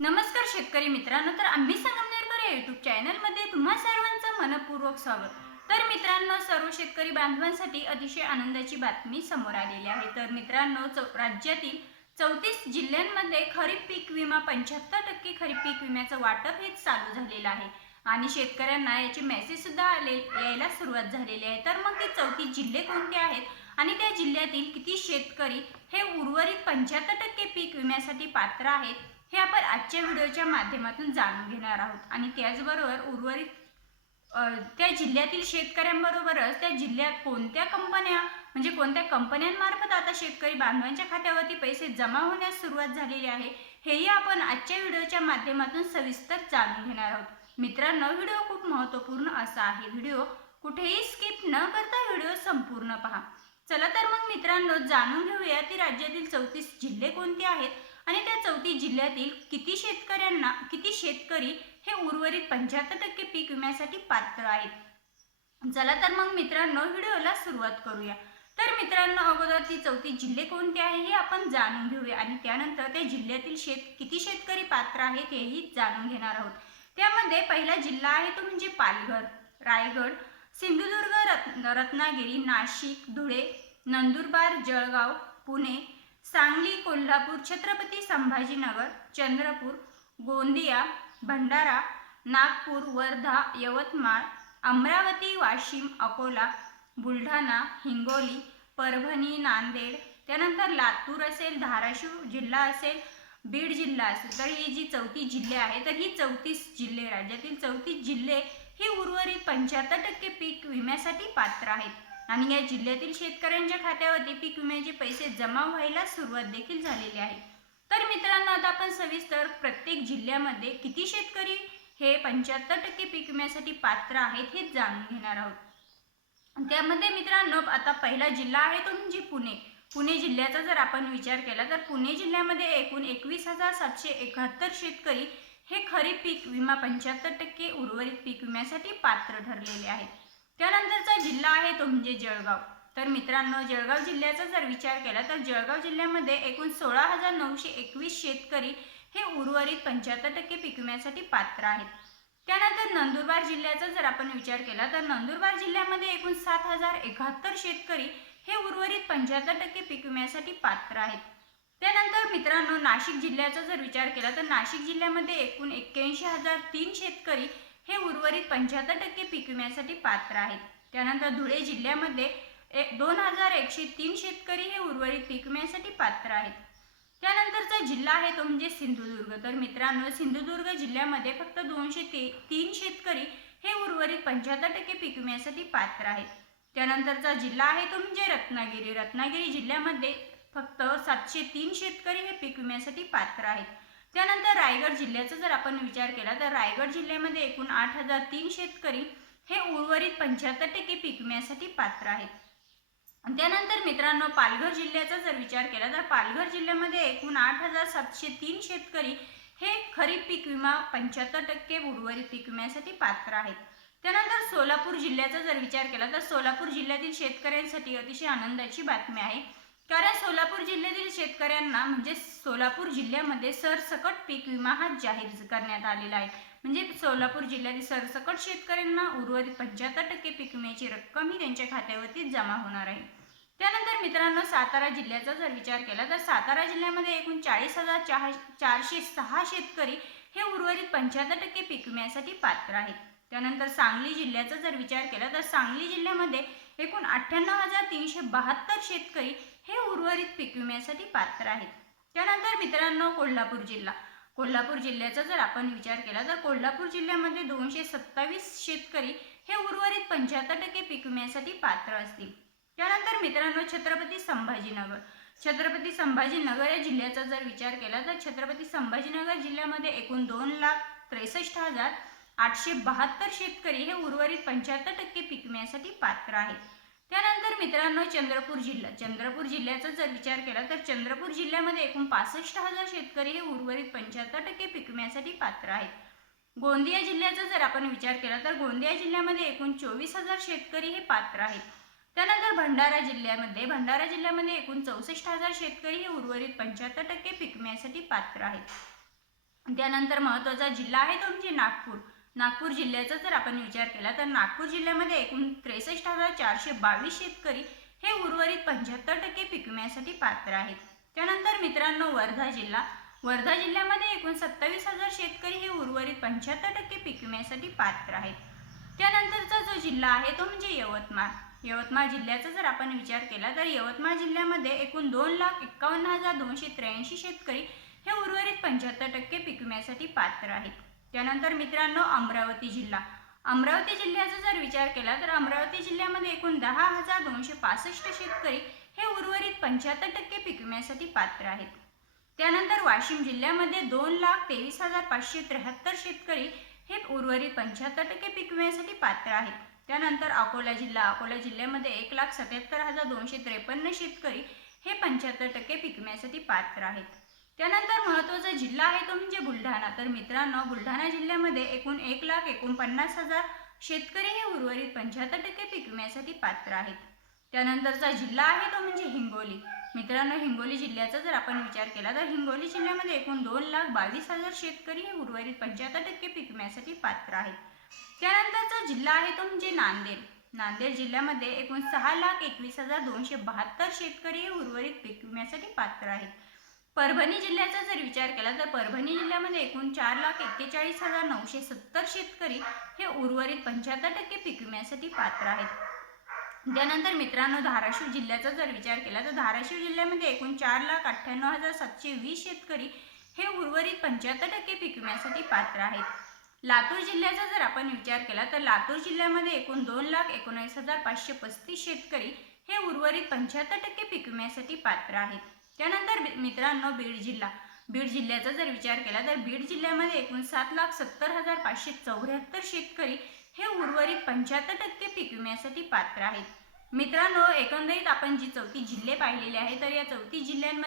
नमस्कार शेतकरी मित्रांनो तर आम्ही संगमनेरकर या युट्यूब चॅनलमध्ये तुम्हा सर्वांचं मनपूर्वक स्वागत. तर मित्रांनो सर्व शेतकरी बांधवांसाठी अतिशय आनंदाची बातमी समोर आलेली आहे. तर मित्रांनो चौ राज्यातील चौतीस जिल्ह्यांमध्ये खरीप पीक विमा पंच्याहत्तर टक्के खरीप पीक विम्याचं वाटप हे चालू झालेलं आहे. आणि शेतकऱ्यांना याचे मेसेज सुद्धा आले यायला सुरुवात झालेली आहे. तर मग ते चौतीस जिल्हे कोणते आहेत? आणि त्या जिल्ह्यातील किती शेतकरी हे उर्वरित पंच्याहत्तर टक्के पीक विम्यासाठी पात्र आहेत? हे आपण आजच्या व्हिडिओच्या माध्यमातून जाणून घेणार आहोत. आणि त्याचबरोबर उर्वरित त्या जिल्ह्यातील शेतकऱ्यांबरोबरच त्या जिल्ह्यात कोणत्या कंपन्या म्हणजे कोणत्या कंपन्यांमार्फत आता शेतकरी बांधवांच्या खात्यावरती पैसे जमा होण्यास सुरुवात झालेली आहे हेही आपण आजच्या व्हिडिओच्या माध्यमातून सविस्तर जाणून घेणार आहोत. मित्रांनो व्हिडिओ खूप महत्त्वपूर्ण असा आहे. व्हिडिओ कुठेही स्किप न करता व्हिडिओ संपूर्ण पहा. चला तर मग मित्रांनो जाणून घेऊया ती राज्यातील चौतीस जिल्हे कोणते आहेत? आणि त्या चौथी जिल्ह्यातील किती शेतकऱ्यांना किती शेतकरी हे उर्वरित पंच्याहत्तर टक्के पीक विम्यासाठी पात्र आहेत? चला तर मग मित्रांनो व्हिडिओला सुरुवात करूया. तर मित्रांनो अगोदर ती चौथी जिल्हे कोणते आहे हे आपण जाणून घेऊया आणि त्यानंतर त्या जिल्ह्यातील शेत किती शेतकरी पात्र आहेत हेही जाणून घेणार आहोत. त्यामध्ये पहिला जिल्हा आहे तो म्हणजे पालघर रायगड सिंधुदुर्ग रत्न रत्नागिरी नाशिक धुळे नंदुरबार जळगाव पुणे सांगली कोल्हापूर छत्रपती संभाजीनगर चंद्रपूर गोंदिया भंडारा नागपूर वर्धा यवतमाळ अमरावती वाशिम अकोला बुलढाणा हिंगोली परभणी नांदेड त्यानंतर लातूर असेल धाराशिव जिल्हा असेल बीड जिल्हा असेल. तर ही जी चौतीस जिल्हे आहे तर ही चौतीस जिल्हे राज्यातील चौतीस जिल्हे हे उर्वरित पंच्याहत्तर टक्के पीक विम्यासाठी पात्र आहेत. आणि या जिल्ह्यातील शेतकऱ्यांच्या खात्यावरती पीक विम्याचे पैसे जमा व्हायला सुरुवात देखील झालेली आहे. तर मित्रांनो आता आपण सविस्तर प्रत्येक जिल्ह्यामध्ये किती शेतकरी हे पंच्याहत्तर टक्के पीक विम्यासाठी पात्र आहेत हे जाणून घेणार आहोत. त्यामध्ये मित्रांनो आता पहिला जिल्हा आहे तो म्हणजे पुणे. पुणे जिल्ह्याचा जर आपण विचार केला तर पुणे जिल्ह्यामध्ये एकूण एकवीस हजार सातशे एकाहत्तर शेतकरी हे खरीप पीक विमा पंच्याहत्तर टक्के उर्वरित पीक विम्यासाठी पात्र ठरलेले आहेत. त्यानंतरचा जिल्हा आहे तो म्हणजे जळगाव. तर मित्रांनो जळगाव जिल्ह्याचा जर विचार केला तर जळगाव जिल्ह्यामध्ये एकूण सोळा हजार नऊशे एकवीस शेतकरी हे उर्वरित पंच्याहत्तर टक्के पीक विम्यासाठी पात्र आहेत. त्यानंतर नंदुरबार जिल्ह्याचा जर आपण विचार केला तर नंदुरबार जिल्ह्यामध्ये एकूण सात हजार एकाहत्तर शेतकरी हे उर्वरित पंच्याहत्तर टक्के पीक विम्यासाठी पात्र आहेत. त्यानंतर मित्रांनो नाशिक जिल्ह्याचा जर विचार केला तर नाशिक जिल्ह्यामध्ये एकूण एक्क्याऐंशी हजार तीन शेतकरी हे उर्वरित पंच्याहत्तर टक्के पीक विम्यासाठी पात्र आहेत. त्यानंतर धुळे जिल्ह्यामध्ये दोन हजार एकशे तीन शेतकरी हे उर्वरित पीक विम्यासाठी पात्र आहेत. त्यानंतरचा जिल्हा आहे तो म्हणजे सिंधुदुर्ग. तर मित्रांनो सिंधुदुर्ग जिल्ह्यामध्ये फक्त दोनशे ते तीन शेतकरी हे उर्वरित पंच्याहत्तर टक्के पीक विम्यासाठी पात्र आहेत. त्यानंतरचा जिल्हा आहे तो म्हणजे रत्नागिरी. रत्नागिरी जिल्ह्यामध्ये फक्त सातशे तीन शेतकरी हे पीक विम्यासाठी पात्र आहेत. त्यानंतर रायगड जिल्ह्याचा जर आपण विचार केला तर रायगड जिल्ह्यामध्ये एकूण आठ हजार तीन शेतकरी हे उर्वरित पंच्याहत्तर टक्के पीक विम्यासाठी पात्र आहेत. त्यानंतर मित्रांनो पालघर जिल्ह्याचा जर विचार केला तर पालघर जिल्ह्यामध्ये एकूण आठ हजार सातशे तीन शेतकरी हे खरीप पीक विमा पंच्याहत्तर टक्के उर्वरित पीक विम्यासाठी पात्र आहेत. त्यानंतर सोलापूर जिल्ह्याचा जर विचार केला तर सोलापूर जिल्ह्यातील शेतकऱ्यांसाठी अतिशय आनंदाची बातमी आहे. कारण सोलापूर जिल्ह्यातील शेतकऱ्यांना म्हणजे सोलापूर जिल्ह्यामध्ये सरसकट पीक विमा हा जाहीर करण्यात आलेला आहे. म्हणजे सोलापूर जिल्ह्यातील सरसकट शेतकऱ्यांना उर्वरित पंच्याहत्तर टक्के पीक विम्याची रक्कम ही त्यांच्या खात्यावरती जमा होणार आहे. त्यानंतर मित्रांनो सातारा जिल्ह्याचा जर विचार केला तर सातारा जिल्ह्यामध्ये एकूण चाळीस हजार चार चारशे सहा शेतकरी हे उर्वरित पंच्याहत्तर टक्के पीक विम्यासाठी पात्र आहेत. त्यानंतर सांगली जिल्ह्याचा जर विचार केला तर सांगली जिल्ह्यामध्ये एकूण अठ्ठ्याण्णव हजार तीनशे बहात्तर शेतकरी हे उर्वरित पीक विम्यासाठी पात्र आहेत. त्यानंतर मित्रांनो कोल्हापूर जिल्हा. कोल्हापूर जिल्ह्याचा जर आपण विचार केला तर कोल्हापूर जिल्ह्यामध्ये दोनशे सत्तावीस शेतकरी हे उर्वरित पंच्याहत्तर टक्के पीक विम्यासाठी पात्र असतील. त्यानंतर मित्रांनो छत्रपती संभाजीनगर. छत्रपती संभाजीनगर या जिल्ह्याचा जर विचार केला तर छत्रपती संभाजीनगर जिल्ह्यामध्ये एकूण दोन लाख त्रेसष्ट हजार आठशे बहात्तर शेतकरी हे उर्वरित पंच्याहत्तर टक्के पीक विम्यासाठी पात्र आहेत. त्यानंतर मित्रांनो चंद्रपूर जिल्हा. चंद्रपूर जिल्ह्याचा जर विचार केला तर चंद्रपूर जिल्ह्यामध्ये एकूण पासष्ट हजार शेतकरी हे उर्वरित पंच्याहत्तर टक्के पिकण्यासाठी पात्र आहेत. गोंदिया जिल्ह्याचा जर आपण विचार केला तर गोंदिया जिल्ह्यामध्ये एकूण चोवीस हजार शेतकरी हे पात्र आहेत. त्यानंतर भंडारा जिल्ह्यामध्ये भंडारा जिल्ह्यामध्ये एकूण चौसष्ट हजार शेतकरी हे उर्वरित पंच्याहत्तर टक्के पिकण्यासाठी पात्र आहेत. त्यानंतर महत्त्वाचा जिल्हा आहे तो म्हणजे नागपूर. नागपूर जिल्ह्याचा जर आपण विचार केला तर नागपूर जिल्ह्यामध्ये एकूण त्रेसष्ट हजार चारशे बावीस शेतकरी हे उर्वरित पंच्याहत्तर टक्के पीक विम्यासाठी पात्र आहेत. त्यानंतर मित्रांनो वर्धा जिल्हा. वर्धा जिल्ह्यामध्ये एकूण सत्तावीस हजार शेतकरी हे उर्वरित पंच्याहत्तर टक्के पीक विम्यासाठी पात्र आहेत. त्यानंतरचा जो जिल्हा आहे तो म्हणजे यवतमाळ. यवतमाळ जिल्ह्याचा जर आपण विचार केला तर यवतमाळ जिल्ह्यामध्ये एकूण दोन लाख एक्कावन्न हजार दोनशे त्र्याऐंशी शेतकरी हे उर्वरित पंच्याहत्तर टक्के पीक विम्यासाठी पात्र आहेत. त्यानंतर मित्रांनो अमरावती जिल्हा. अमरावती जिल्ह्याचा जर विचार केला तर अमरावती जिल्ह्यामध्ये एकूण दहा हजार दोनशे पासष्ट शेतकरी हे उर्वरित पंच्याहत्तर टक्के पीक विम्यासाठी पात्र आहेत. त्यानंतर वाशिम जिल्ह्यामध्ये दोन लाख तेवीस हजार पाचशे त्र्याहत्तर शेतकरी हे उर्वरित पंच्याहत्तर टक्के पीक विम्यासाठी पात्र आहेत. त्यानंतर अकोला जिल्हा अकोला जिल्ह्यामध्ये एक लाख सत्याहत्तर हजार दोनशे त्रेपन्न शेतकरी हे पंच्याहत्तर टक्के पीक विम्यासाठी पात्र आहेत. त्यानंतर महत्त्वाचा जिल्हा आहे तो म्हणजे बुलढाणा. तर मित्रांनो बुलढाणा जिल्ह्यामध्ये एकूण एक लाख एकोणपन्नास हजार शेतकरी हे उर्वरित पंच्याहत्तर टक्के पीक विम्यासाठी पात्र आहेत. त्यानंतरचा जिल्हा आहे तो म्हणजे हिंगोली. मित्रांनो हिंगोली जिल्ह्याचा जर आपण विचार केला तर हिंगोली जिल्ह्यामध्ये एकूण दोन लाख बावीस हजार शेतकरी हे उर्वरित पंच्याहत्तर टक्के पीक विम्यासाठी पात्र आहेत. त्यानंतरचा जिल्हा आहे तो म्हणजे नांदेड. नांदेड जिल्ह्यामध्ये एकूण सहा लाख एकवीस हजार दोनशे बहात्तर शेतकरी हे उर्वरित पीक विम्यासाठी पात्र आहेत. परभणी जिल्ह्याचा जर विचार केला तर परभणी जिल्ह्यामध्ये एकूण चार लाख एक्केचाळीस हजार नऊशे सत्तर शेतकरी हे उर्वरित पंच्याहत्तर टक्के पीक विम्यासाठी पात्र आहेत. त्यानंतर मित्रांनो धाराशिव जिल्ह्याचा जर विचार केला तर धाराशिव जिल्ह्यामध्ये एकूण चार लाख अठ्ठ्याण्णव हजार सातशे वीस शेतकरी हे उर्वरित पंच्याहत्तर टक्के पीक विम्यासाठी पात्र आहेत. लातूर जिल्ह्याचा जर आपण विचार केला तर लातूर जिल्ह्यामध्ये एकूण दोन लाख एकोणीस हजार पाचशे पस्तीस शेतकरी हे उर्वरित पंच्याहत्तर टक्के पीक विम्यासाठी पात्र आहेत. त्यानंतर मित्रांनो बीड जिल्हा. बीड जिल्ह्याचा जर विचार केला तर बीड जिल्ह्यामध्ये एकूण सात लाख सत्तर हजार पाचशे चौऱ्याहत्तर शेतकरी हे उर्वरित पंच्याहत्तर टक्के पीक विम्यासाठी पात्र आहेत. मित्रांनो एकंदरीत आपण जी चौथी जिल्हे पाहिलेले आहे तर या चौथी जिल्ह्यांमध्ये